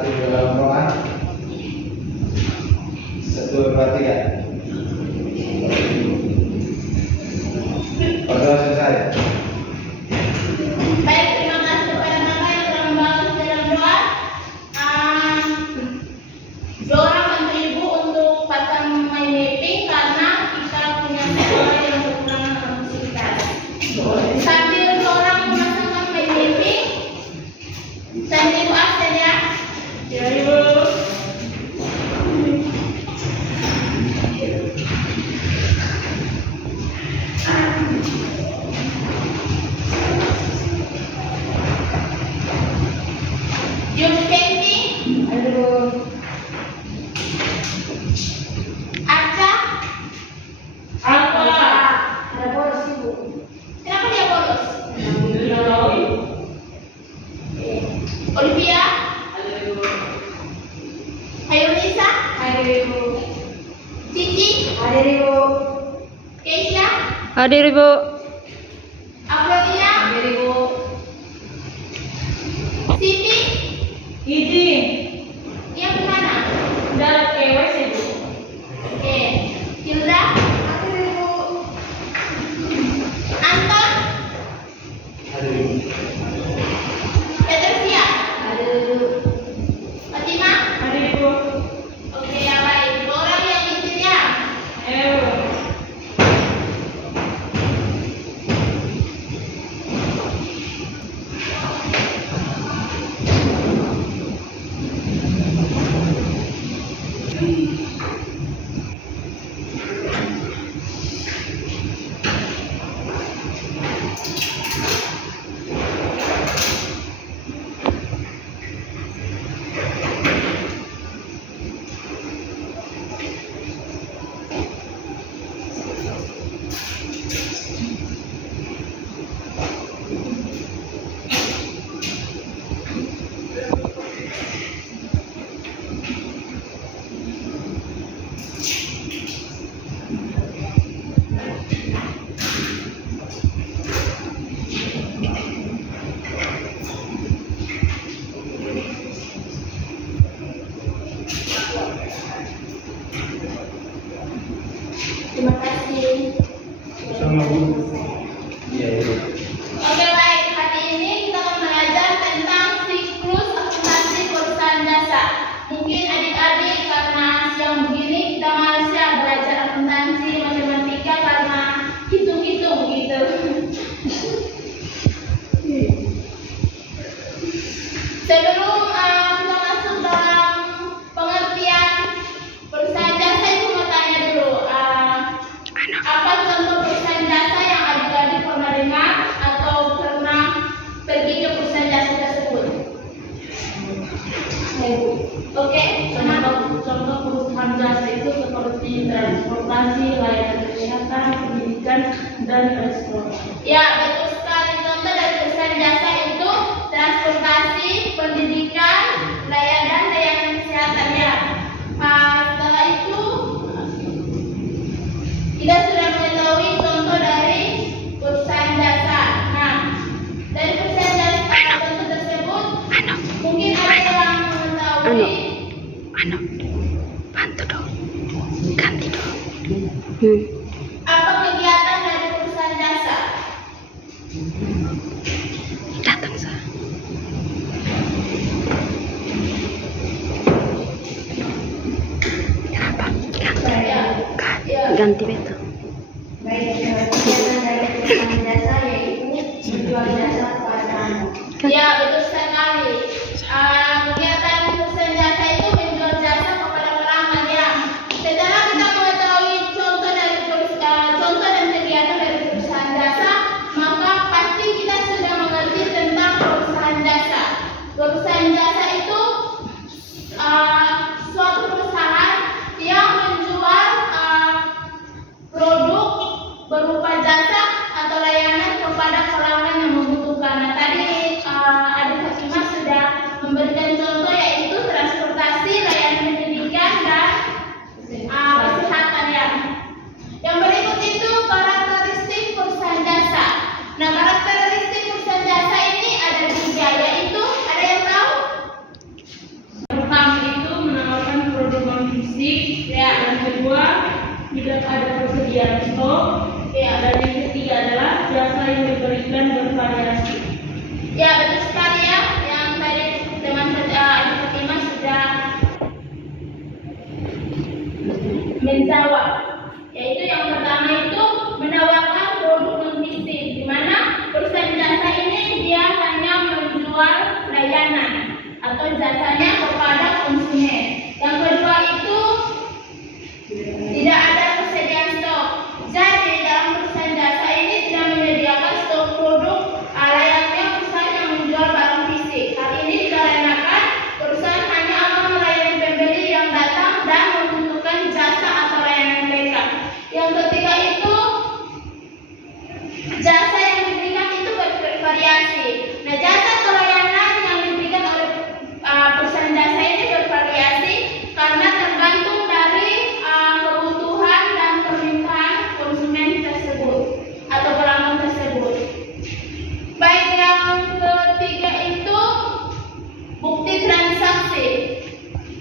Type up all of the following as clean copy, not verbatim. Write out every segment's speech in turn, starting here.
bersatu dalam doa. 1, 2, 3. Berdoa selesai. Baik, terima kasih kepada Bapak yang telah membantu dalam doa. Doa bantu Ibu untuk pasang my mapping karena kita punya sekolah yang kekurangan kapasitas. Sambil orang memasangkan my mapping, sambil Ibu absen ya. Ya Ibu. Yuk painting. Aduh. Arca. Apa? Ada bolos Ibu. Kenapa dia bolos? Tidak tahu. Olivia. Ada Ibu. Hayo Nisa. Ada Ibu. Cici. Ada Ibu. Keisha. Hadir Ibu. Afrodina. Hadir Ibu. Siti. Iti. Yang mana? Udah KWS Ibu. Oke. Hilda. Hadir Ibu. Anton. Hadir Ibu. Petersia. Hadir Ibu. Fatima. Hadir Ibu. Oke, ya baik. Dua orang yang izin ya. Ayo. Terima kasih. Sama Bu. Iya Ibu. Oke baik, hari ini kita akan belajar tentang siklus akuntansi perusahaan jasa. Mungkin adik-adik karena siang begini kita malas ya belajar akuntansi matematika karena hitung-hitung gitu. Sebelum kita masuk dalam pengertian perusahaan jasa itu mau tanya dulu, apa contoh perusahaan jasa yang adik-adik pernah dengar atau pernah pergi ke perusahaan jasa tersebut? Oke, Contoh perusahaan jasa itu seperti transportasi, layanan kesehatan, pendidikan, dan restoran. ya betul sekali. Contoh dari perusahaan jasa itu transportasi, pendidikan, layanan kesehatan ya. Setelah itu kita sudah mengetahui contoh dari perusahaan jasa. Nah, dari perusahaan jasa contoh tersebut mungkin ada yang mengetahui Bantu dong. Ganti dong. apa kegiatan dari perusahaan jasa. Datang sa. Kenapa? Ganti beto. Baik, kegiatan dari perusahaan jasa yaitu menjual jasa kepada anak. Ya, betul sekali. Kegiatan perusahaan jasa itu menjual jasa kepada pelanggan ya. Setelah kita mengetahui contoh dan kegiatan dari perusahaan jasa, maka pasti kita sudah mengerti tentang perusahaan jasa. Perusahaan jasa itu suatu perusahaan yang menjual produk berupa jasa atau layanan kepada pelanggan yang membutuhkan. Nah, tadi ada yang kedua tidak ada persediaan stok. Ya. Dan yang ketiga adalah jasa yang diberikan bervariasi. Ya, betul sekali ya. Yang tadi teman Ibu Fatimah sudah menjawab. Yaitu yang pertama itu menawarkan produk non-fisik, di mana perusahaan jasa ini dia hanya menjual layanan atau jasanya kepada konsumen. Yang kedua itu tidak ada persediaan stok. Jadi dalam perusahaan jasa ini tidak menyediakan stok produk layaknya perusahaan yang menjual barang fisik. Hal ini dikarenakan perusahaan hanya akan melayani pembeli yang datang dan membutuhkan jasa atau layanan mereka. Yang ketiga itu jasa yang diberikan itu bervariasi. Nah, jasa atau layanan yang diberikan oleh perusahaan jasa ini bervariasi karena tergantung dari kebutuhan dan permintaan konsumen tersebut atau pelanggan tersebut. Baik, yang ketiga itu bukti transaksi.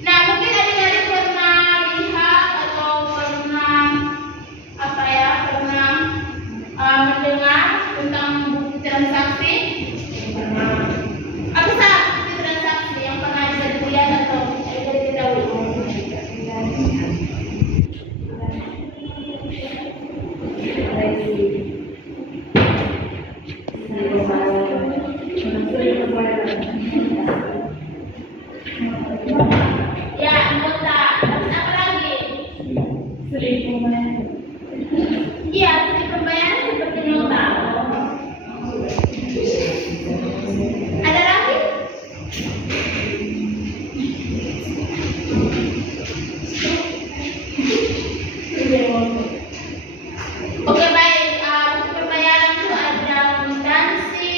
Nah, mungkin adik-adik pernah lihat atau pernah mendengar tentang bukti transaksi. Apa sih bukti transaksi yang pernah adik-adik lihat atau adik-adik tahu? Ya, nota. Terus apa lagi? Iya, slip pembayaran seperti nota. Ada lagi? Oke, baik. Bukti pembayaran itu ada akuntansi,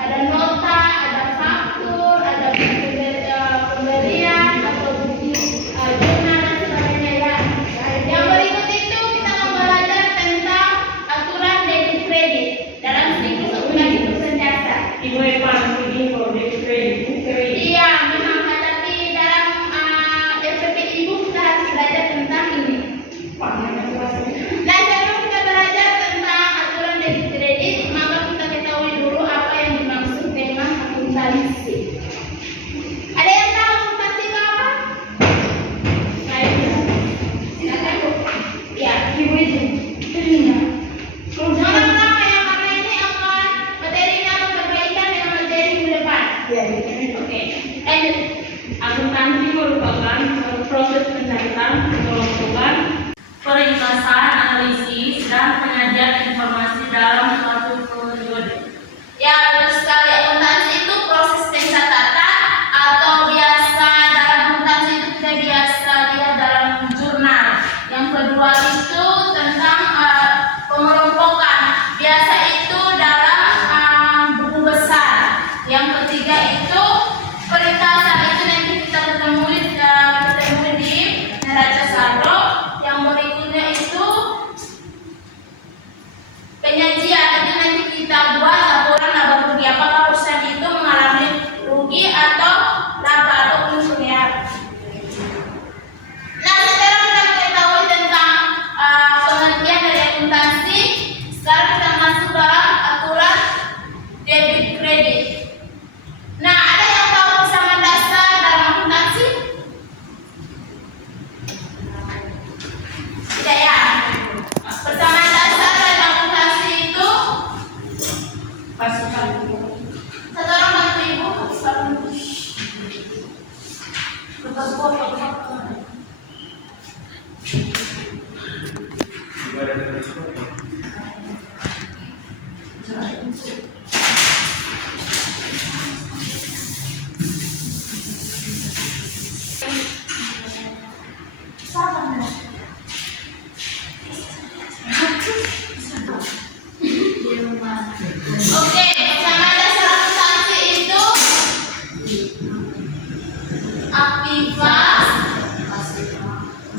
ada nota, ada faktur, ada bukti pembelian atau bukti jurnal dan sebagainya ya. Yang berikut itu kita akan belajar tentang aturan debit kredit dalam siklus operasi perusahaan jasa. Ibu Evan, ini kalau debit kredit. Iya, memang, tapi dalam SPP Ibu kita harus belajar tentang ini. Nah, sebelum kita belajar tentang aturan debit kredit, maka kita ketahui dulu apa yang dimaksud dengan akuntansi. Ada yang tahu akuntansi itu apa? Silakan Bu. Ya, Ibu izin. Pertama yang karena ini akan materinya akan berbeda dengan materi minggu depan. Oke. Lanjut. Akuntansi merupakan proses pencatatan, pengelompokan, peringkasan, analisis, dan penyajian informasi dalam suatu periode. Ya, betul sekali. Akuntansi itu proses pencatatan atau biasa dalam akuntansi itu kita biasa lihat dalam jurnal. Yang kedua itu tentang pengelompokan. Biasa itu dalam buku besar. Yang ketiga itu peringkasan, itu nanti kita ketemu di neraca saldo. Yang berikutnya itu penyajian, itu nanti kita buat laporan laba rugi, apakah perusahaan itu mengalami rugi atau laba atau untung. Nah, sekarang kita mengetahui tentang pengertian dari akuntansi. Sekarang kita masuk dalam aturan debit kredit. Nah, ada yang tahu persamaan dasar dalam akuntansi? Tidak ya? Persamaan dasar dalam akuntansi itu Pasukan. satu orang bantu Ibu. Oke, persamaan dasar akuntansi itu aktivitas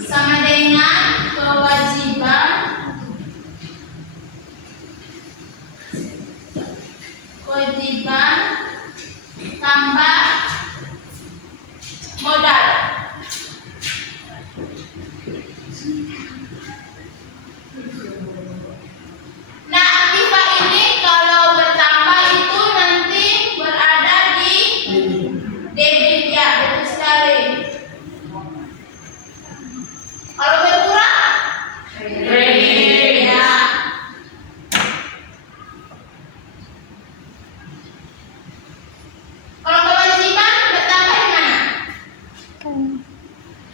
sama dengan kewajiban tambah modal. Nah, aktiva ini kalau bertambah itu nanti berada di debit, ya, betul sekali. Kalau berkurang, kredit, ya. Kalau kewajiban bertambah di mana?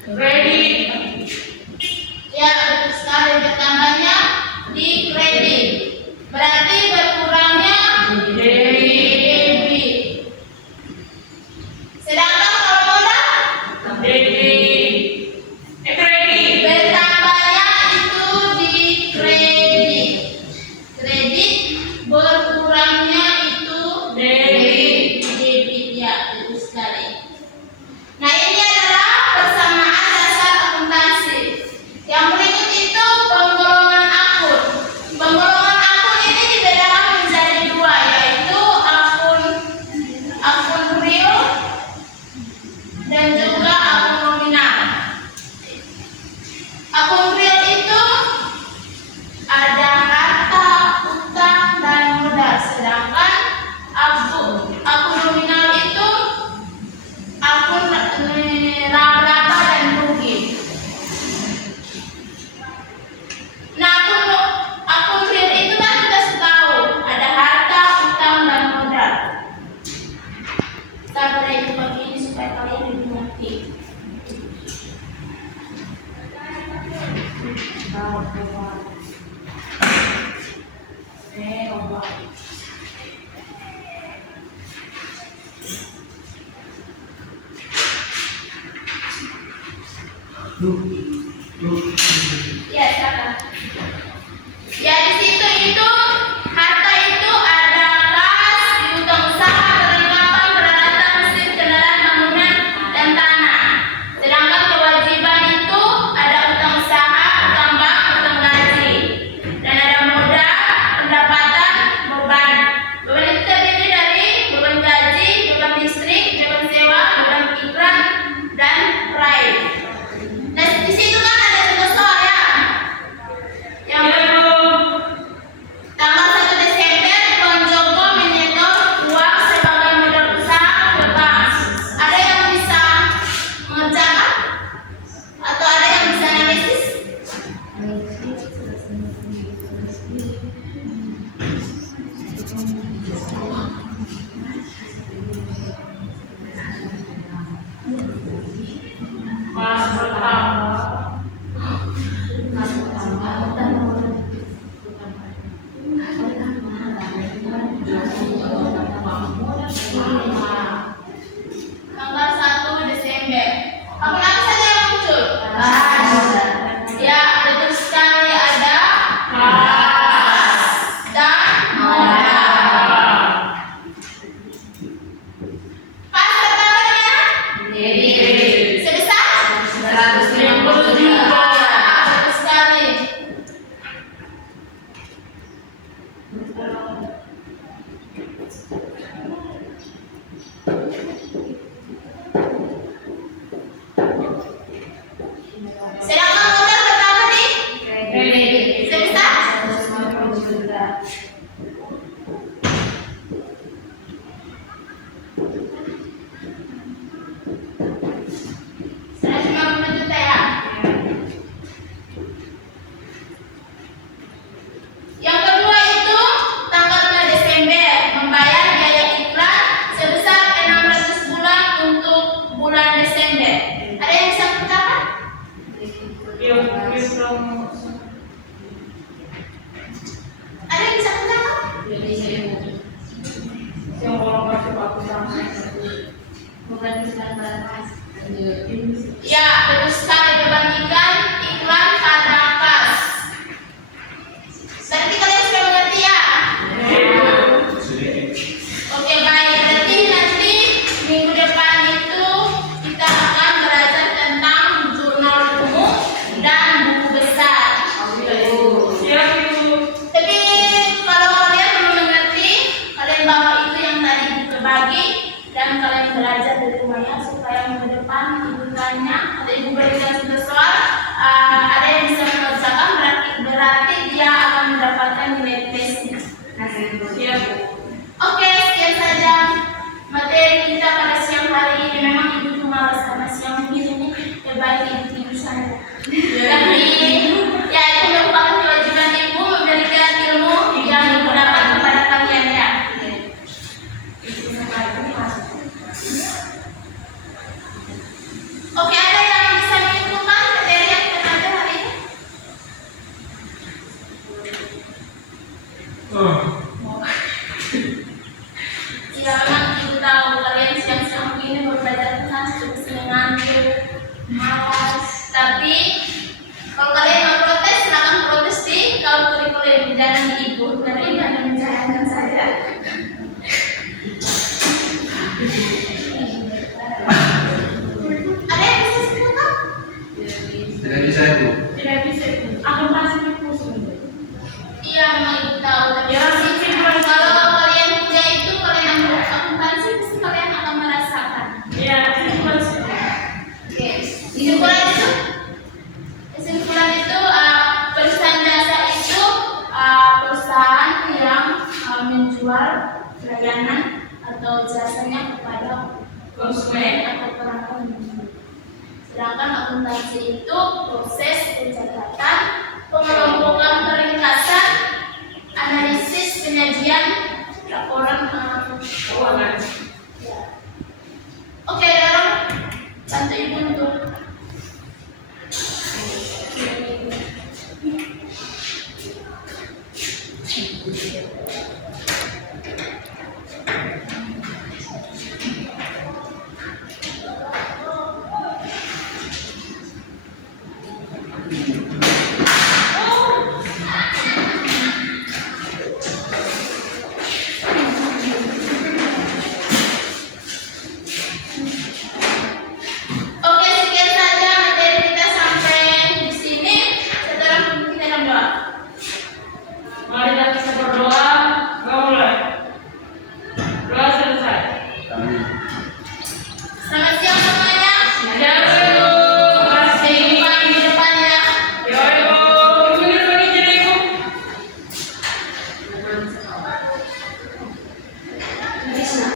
Kredit. Ya, betul sekali, bertambahnya di kredit. Berarti berkurangnya di debit. Sedangkan kalau modal Kredit. bertambahnya itu di kredit. Kredit berkurangnya itu debit, ya, betul sekali. Nah, ini adalah persamaan dasar akuntansi. Yang berikut itu penggolongan akun. Penggolongan akun ini dibedakan menjadi dua, yaitu akun real dan juga akun nominal. Akun real itu ada harta, utang, dan modal. Sedangkan akun nominal itu akun laba dan rugi. Nah, akun real itu kan kita sudah tahu ada harta, utang, dan modal. Kita boleh itu pakai ini supaya kalian lebih mengerti. Ya, silakan. Ya, di situ itu harta itu ada kas, piutang usaha, perlengkapan, peralatan, mesin, kendaraan, bangunan, dan tanah. Sedangkan kewajiban itu ada utang usaha, utang bank, utang gaji, dan ada modal, pendapatan, beban. Beban itu terdiri dari beban gaji, beban listrik, beban sewa, beban iklan, dan ride. Nah, di situ kan ada juga soal, ya. Yang tanggal 1 Desember, Tuan Joko menyetor uang sebagai modal usaha ke bank. Ada yang bisa mengerjakan? Atau ada yang bisa analisis? Mas pertama. Tanggal 1 Desember. Apa saja yang muncul? Ya, betul sekali, ada kas dan modal. Kas pertama dengan sebesar 150 juta. Betul sekali. Sedangkan modal pertama di sebesar 150 juta. Juta, ya. Yang kedua itu tanggal 2 Desember membayar biaya iklan sebesar 600 bulan untuk bulan Desember. Ada yang bisa mencatat? Ada yang bisa mencatat? Yang orang kasih aku sama. Ya, betul sekali, berbandingkan iklan pada kas. Berarti kalian sudah mengerti, ya? Oke, baik. Berarti nanti minggu depan itu kita akan belajar tentang jurnal umum dan buku besar. Siap, Ibu. Tapi kalau kalian belum mengerti, kalian bawa itu yang tadi berbagi dan kalian belajar dari rumahnya supaya minggu depan ibu kalian Akuntansi itu sebenarnya. Iya, memang ibu tahu. Tapi Ya, sih, kalau kalian kuliah itu, kalian ambil akuntansi, pasti kalian akan merasakan. Ya, akuntansi. Oke, kesimpulan itu perusahaan jasa itu perusahaan yang menjual layanan atau jasanya kepada konsumen atau pelanggan. Sedangkan akuntansi itu proses pencatatan, pengelompokan peringkatan, analisis penyajian laporan keuangan. Ya. Oke, Dalam, bantu ibu untuk Oke, sekian saja materi kita sampai di sini. Sekarang kita berdoa. Mari kita berdoa. Mulai. Doa selesai. Amin. Selamat siang semuanya. Ya, Ibu. Sampai jumpa di depannya. Ya, Ibu. Ibu, ini bagi jadi Ibu.